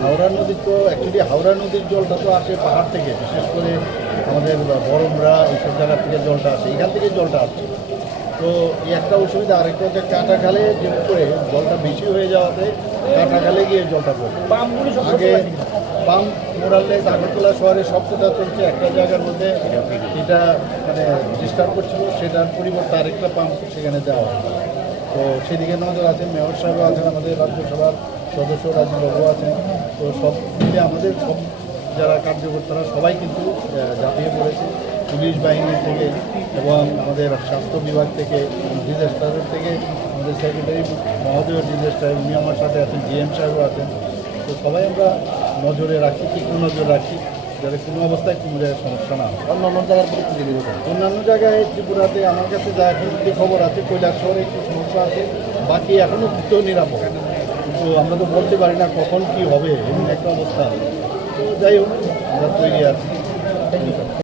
হাওড়া নদী তো অ্যাকচুয়ালি হাওড়া নদীর জলটা তো আসে পাহাড় থেকে, বিশেষ করে আমাদের বরমরা এইসব জায়গা থেকে জলটা আসে, এখান থেকে জলটা আসছে। তো এই একটা অসুবিধা আরেকটা হচ্ছে কাটাখালে যেমন করে জলটা বেশি হয়ে যাওয়াতে কাটাখালে গিয়ে জলটা পড়ে। আগে পাম্প মোরালে আগরতলা শহরে সব কোথা চলছে একটা জায়গার মধ্যে এটা মানে ডিস্টার্ব করছিল সেটার পরিবর্তে আরেকটা পাম্প সেখানে দেওয়া তো সেদিকে নজর আছে মেয়র সাহেবও আছেন আমাদের রাজ্যসভার সদস্য রাজনবাবু আছেন। তো সব মিলে আমাদের সব যারা কার্যকর্তারা সবাই কিন্তু ঝাঁপিয়ে পড়েছে। পুলিশ বাহিনী থেকে এবং আমাদের স্বাস্থ্য বিভাগ থেকে ডিজাস্টারের থেকে আমাদের সেক্রেটারি মহোদয় ডিজাস্টার উনি আমার সাথে আছেন জিএম সাহেবও আছেন। তো সবাই আমরা নজরে রাখি তীক্ষ্ণ নজর রাখি যাতে কোনো অবস্থায় কোনো জায়গায় সমস্যা না হয়। অন্যান্য জায়গার পরিস্থিতি অন্যান্য জায়গায় ত্রিপুরাতে আমার কাছে যা এখন যে খবর আছে কৈলাস শহরে একটু সমস্যা আছে বাকি এখনও দ্রুত নিরাপদ। কিন্তু আমরা তো বলতে পারি না কখন কি হবে এমন একটা অবস্থা। তো যাই হোক আমরা তৈরি আছি। Thank you